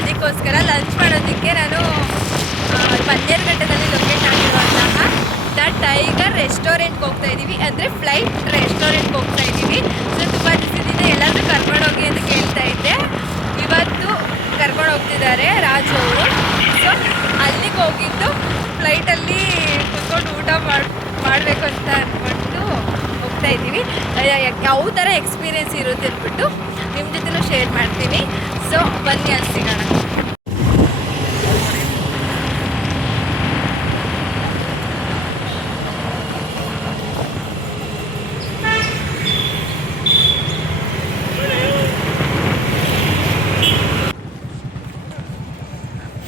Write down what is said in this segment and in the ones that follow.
ಅದಕ್ಕೋಸ್ಕರ ಲಂಚ್ ಮಾಡೋದಕ್ಕೆ ನಾನು ಬನ್ನೇರುಘಟ್ಟದಲ್ಲಿ ಲೊಕೇಟ್ ಆಗಿರುವಂತಹ ದ ಟೈಗರ್ ರೆಸ್ಟೋರೆಂಟ್ಗೆ ಹೋಗ್ತಾ ಇದ್ದೀವಿ, ಅಂದರೆ ಫ್ಲೈಟ್ ರೆಸ್ಟೋರೆಂಟ್ಗೆ ಹೋಗ್ತಾ ಇದ್ದೀವಿ. ಸೊ ತುಂಬ ದಿವಸದಿಂದ ಎಲ್ಲರೂ ಕರ್ಕೊಂಡೋಗಿ ಅಂತ ಕೇಳ್ತಾ ಇದ್ದೆ. ಇವತ್ತು ಕರ್ಕೊಂಡು ಹೋಗ್ತಿದ್ದಾರೆ ರಾಜು ಅವರು. ಸೊ ಅಲ್ಲಿಗೆ ಹೋಗಿದ್ದು ಫ್ಲೈಟಲ್ಲಿ ಕುತ್ಕೊಂಡು ಊಟ ಮಾಡಬೇಕು ಅಂತ ಅಂದ್ಕೊಂಡು ಹೋಗ್ತಾ ಇದ್ದೀವಿ. ಯಾವ ಥರ ಎಕ್ಸ್ಪೀರಿಯೆನ್ಸ್ ಇರುತ್ತೆ ಅಂದ್ಬಿಟ್ಟು ನಿಮ್ಮ ಜೊತೆನೂ ಶೇರ್ ಮಾಡ್ತೀನಿ. ಸೊ ಬನ್ನಿ ಅಲ್ಲಿ ಸಿಗೋಣ.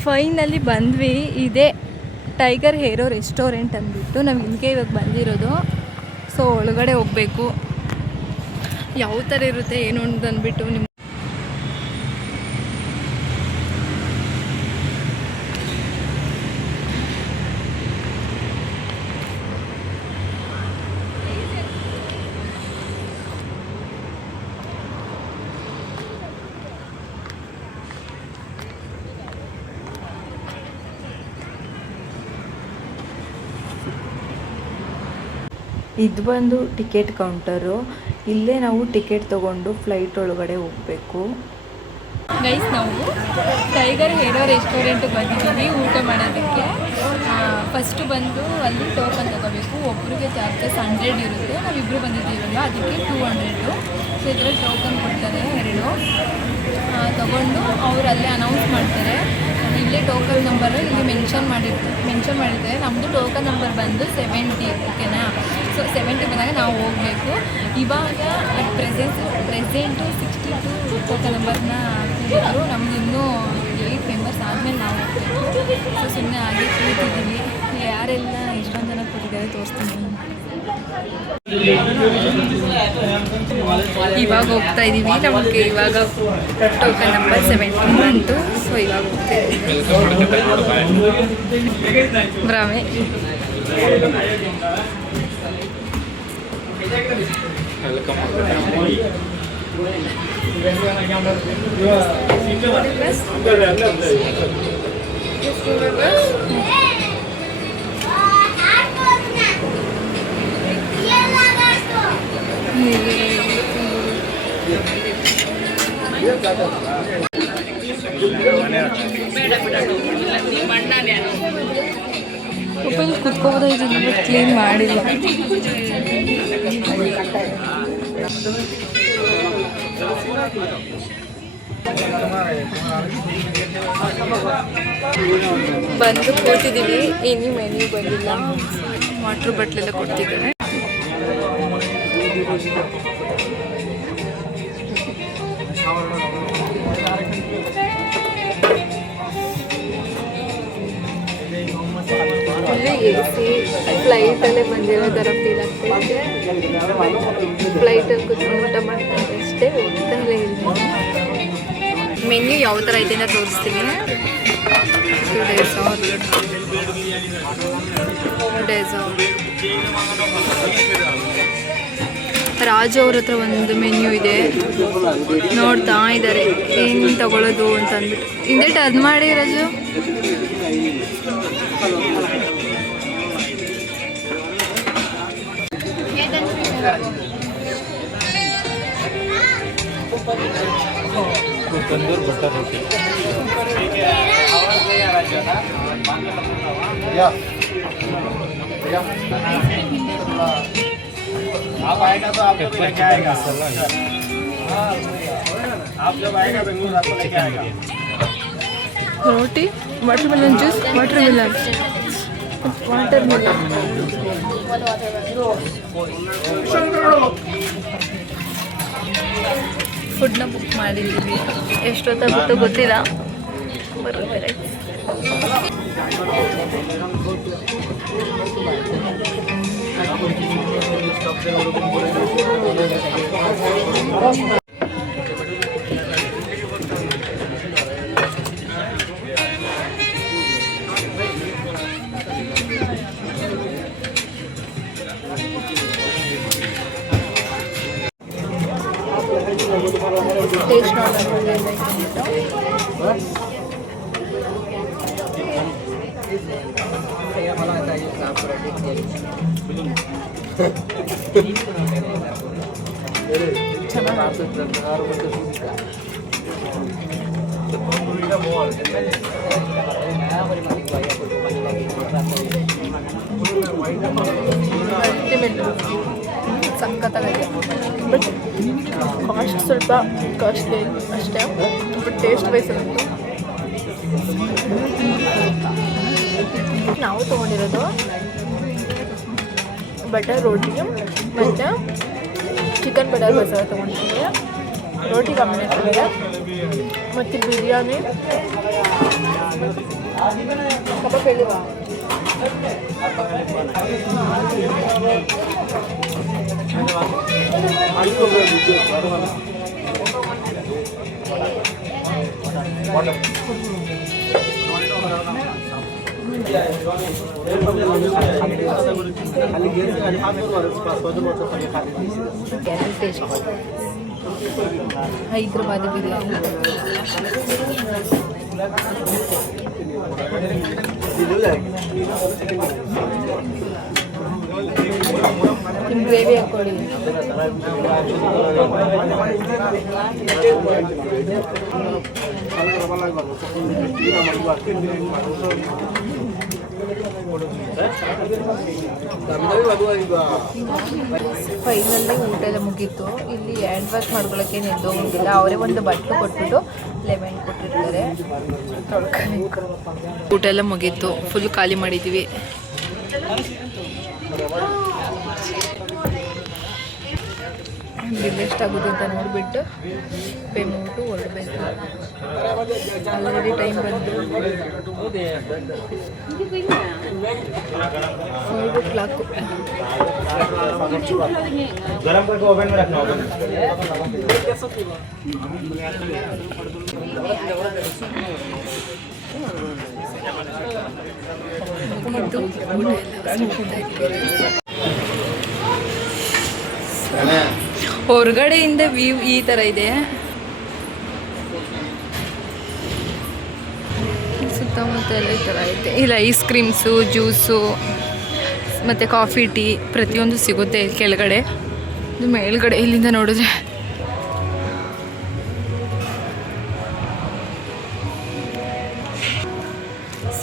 ಫೈನಲ್ಲಿ ಬಂದ್ವಿ. ಇದೇ ಟೈಗರ್ ಹೇರೋ ರೆಸ್ಟೋರೆಂಟ್ ಅಂದ್ಬಿಟ್ಟು ನಾವು ಇಲ್ಲಿಗೆ ಇವಾಗ ಬಂದಿರೋದು. ಸೊ ಒಳಗಡೆ ಹೋಗಬೇಕು, ಯಾವ ಥರ ಇರುತ್ತೆ ಏನು ಅಂತ ಅಂದ್ಬಿಟ್ಟು ನಿಮ್ಮ ಇದು ಬಂದು ಟಿಕೆಟ್ ಕೌಂಟರು. ಇಲ್ಲೇ ನಾವು ಟಿಕೆಟ್ ತೊಗೊಂಡು ಫ್ಲೈಟ್ ಒಳಗಡೆ ಹೋಗಬೇಕು. ಗೈಸ್, ನಾವು ಟೈಗರ್ ಹೇರೋ ರೆಸ್ಟೋರೆಂಟ್ಗೆ ಬಂದಿದ್ದೀವಿ ಊಟ ಮಾಡೋದಕ್ಕೆ. ಫಸ್ಟು ಬಂದು ಅಲ್ಲಿ ಟೋಕನ್ ತೊಗೋಬೇಕು. ಒಬ್ಬರಿಗೆ ಚಾರ್ಜಸ್ 100 ಇರುತ್ತೆ. ನಾವಿಬ್ಬರು ಬಂದಿದ್ದೀವಲ್ಲ, ಅದಕ್ಕೆ 200. ಸೊ ಇದರಲ್ಲಿ ಟೋಕನ್ ಕೊಡ್ತಾರೆ 2 ತೊಗೊಂಡು ಅವ್ರು ಅಲ್ಲೇ ಅನೌನ್ಸ್ ಮಾಡ್ತಾರೆ. ಇಲ್ಲೇ ಟೋಕನ್ ನಂಬರು ಇಲ್ಲಿ ಮೆನ್ಷನ್ ಮಾಡಿರ್ತಾರೆ. ನಮ್ಮದು ಟೋಕನ್ ನಂಬರ್ ಬಂದು 70, ಓಕೆನಾ? ಸೊ 70 ಬಂದಾಗ ನಾವು ಹೋಗಬೇಕು. ಇವಾಗ ಪ್ರೆಸೆಂಟು 62 ಟೋಕನ್ ನಂಬರ್ನ ಹಾಕಿದ್ರು. ನಮ್ದು ಇನ್ನೂ 8 ಮೆಂಬರ್ಸ್ ಆದಮೇಲೆ ನಾವು ಹೋಗಬೇಕು. ಸೊ ಸುಮ್ಮನೆ ಹಾಗೆ ಕೂತಿದ್ದೀವಿ. ಯಾರೆಲ್ಲ ಎಷ್ಟೊಂದು ಜನ ಕೂತಿದ್ದಾರೆ ತೋರಿಸ್ತೀನಿ. ಇವಾಗ ಹೋಗ್ತಾ ಇದ್ದೀವಿ. ನಮಗೆ ಇವಾಗ ಟೋಕನ್ ನಂಬರ್ 70 ಬಂತು. ಸೊ ಇವಾಗ ಹೋಗ್ತಾ ಇದ್ದೀವಿ. ಭ್ರಮೆ. ಉಪ್ಪಲ್ಲಿ ಕುತ್ಕೋಬೋದಾಯ್ತು, ಕ್ಲೀನ್ ಮಾಡಿಲ್ಲ. ಬಂದು ಕೂತಿದ್ದೀವಿ. ಇನ್ನು ಮೆನ್ಯೂ ಬಂದಿಲ್ಲ. ವಾಟ್ರ್ ಬಾಟ್ಲೆಲ್ಲ ಕೊಡ್ತಿದ್ದಾರೆ. AC ಫ್ಲೈಟಲ್ಲೇ ಬಂದಿರೋ ಥರ ಫೀಲ್ ಆಗ್ತಾಯಿದೆ. ಫ್ಲೈಟಲ್ಲಿ ಕೂತ್ಕೊಂಡು ಊಟ ಮಾಡ್ತಾರೆ ಅಷ್ಟೇ, ಹೋಗ್ತಾನೆ ಇಲ್ಲ. ಮೆನ್ಯೂ ಯಾವ ಥರ ಐತೆ ಅಂತ ತೋರಿಸ್ತೀನಿ. 2 days ರಾಜು ಅವ್ರ ಹತ್ರ ಒಂದು ಮೆನ್ಯೂ ಇದೆ, ನೋಡ್ತಾ ಇದ್ದಾರೆ ಏನು ತಗೊಳ್ಳೋದು ಅಂತ ಅಂದ್ಬಿಟ್ಟು. ಹಿಂದೆ ಟರ್ನ್ ಮಾಡಿ ರಾಜು. तंदूर बटर रोटी आप आएगा तो आपको लेके आएगा। आप जब आएगा बेंगलुरु आपको लेके आएगा। रोटी, वाटरमेलन जूस, वाटरमेलन ಫುಡ್ನ ಬುಕ್ ಮಾಡಿದ್ದೀವಿ. ಎಷ್ಟೊತ್ತಾಗುತ್ತೋ ಗೊತ್ತಿಲ್ಲ, ಬರುತ್ತೆ. ಟೇಸ್ಟ್ ನೋಡೋಣ. ಫ್ರೈಡ್ ರೈಸ್ ಬಂದ್ಬಿಟ್ಟು ಅಲ್ಟಿಮೇಟ್ ಸಖತ್ತಾಗೈತೆ. ಬಟ್ ಕಾಸ್ಟ್ ಸ್ವಲ್ಪ ಕಾಸ್ಟ್ಲಿ ಅಷ್ಟೇ, ಬಟ್ ಟೇಸ್ಟ್ ವೈಸ್ ಅಂತೂ ನಾವು ತೊಗೊಂಡಿರೋದು ಬಟರ್ ರೋಟಿ ಮತ್ತು ಚಿಕನ್ ಬಟರ್ ಮಸಾಲ ತೊಗೊಂಡಿದ್ದೀವಿ. ರೋಟಿ ಕಾಂಬಿನೇಷನ್ ಇದೆ ಮತ್ತು ಬಿರಿಯಾನಿ ಕಬಾಬ್ ಹೇಳಿವಾ ಹೈದ್ರಾಬಾದಿ ಬಿರಿಯಾನಿ ನಿಮ್ಮ ಗ್ರೇವಿ ಹಾಕ್ಕೊಳ್ಳಿ. ಫೈನಲ್ಲಿ ಊಟ ಎಲ್ಲ ಮುಗೀತು. ಇಲ್ಲಿ ಹ್ಯಾಂಡ್ ವಾಶ್ ಮಾಡ್ಕೊಳ್ಳೋಕ್ಕೆ ನಿಂತೋಗಿಲ್ಲ, ಅವರೇ ಒಂದು ಬಟ್ಟೆ ಕೊಟ್ಬಿಟ್ಟು ಲೆಮನ್ ಕೊಟ್ಟಿರ್ತಾರೆ ತೊಳ್ಕೊಬೇಕು. ಊಟ ಎಲ್ಲ ಮುಗೀತು, ಫುಲ್ ಖಾಲಿ ಮಾಡಿದ್ದೀವಿ. ಬಿಲ್ ಎಷ್ಟಾಗುತ್ತೆ ಅಂತ ನೋಡಿಬಿಟ್ಟು ಪೇ ಮಾಡಿಬಿಟ್ಟು ಹೊರಡಬೇಕು. ಆಲ್ರೆಡಿ ಟೈಮ್ ಬಂದು 5 o'clock. गरम करके ओवन में रखना होगा. ಹೊರಗಡೆಯಿಂದ ವ್ಯೂ ಈ ಥರ ಇದೆ. ಸುತ್ತಮುತ್ತ ಎಲ್ಲ ಈ ಥರ ಐತೆ. ಇಲ್ಲಿ ಐಸ್ ಕ್ರೀಮ್ಸು, ಜ್ಯೂಸು ಮತ್ತು ಕಾಫಿ, ಟೀ ಪ್ರತಿಯೊಂದು ಸಿಗುತ್ತೆ ಇಲ್ಲಿ ಕೆಳಗಡೆ. ಇದು ಮೇಲ್ಗಡೆ ಇಲ್ಲಿಂದ ನೋಡಿದ್ರೆ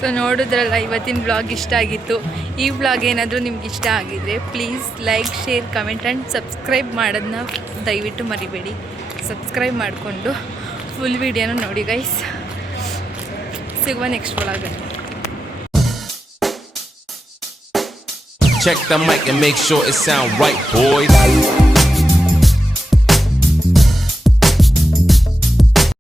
ಸೊ ನೋಡಿದ್ರಲ್ಲ, ಇವತ್ತಿನ ಬ್ಲಾಗ್ ಇಷ್ಟ ಆಗಿತ್ತು. ಈ ಬ್ಲಾಗ್ ಏನಾದರೂ ನಿಮ್ಗೆ ಇಷ್ಟ ಆಗಿದ್ರೆ please like, share, comment and subscribe ಮಾಡೋದನ್ನ ದಯವಿಟ್ಟು ಮರಿಬೇಡಿ. ಸಬ್ಸ್ಕ್ರೈಬ್ ಮಾಡಿಕೊಂಡು ಫುಲ್ ವಿಡಿಯೋನ ನೋಡಿ ಗೈಸ್. ಸಿಗುವ next ಬ್ಲಾಗಲ್ಲಿ. Check the mic and make sure it sound right, boys.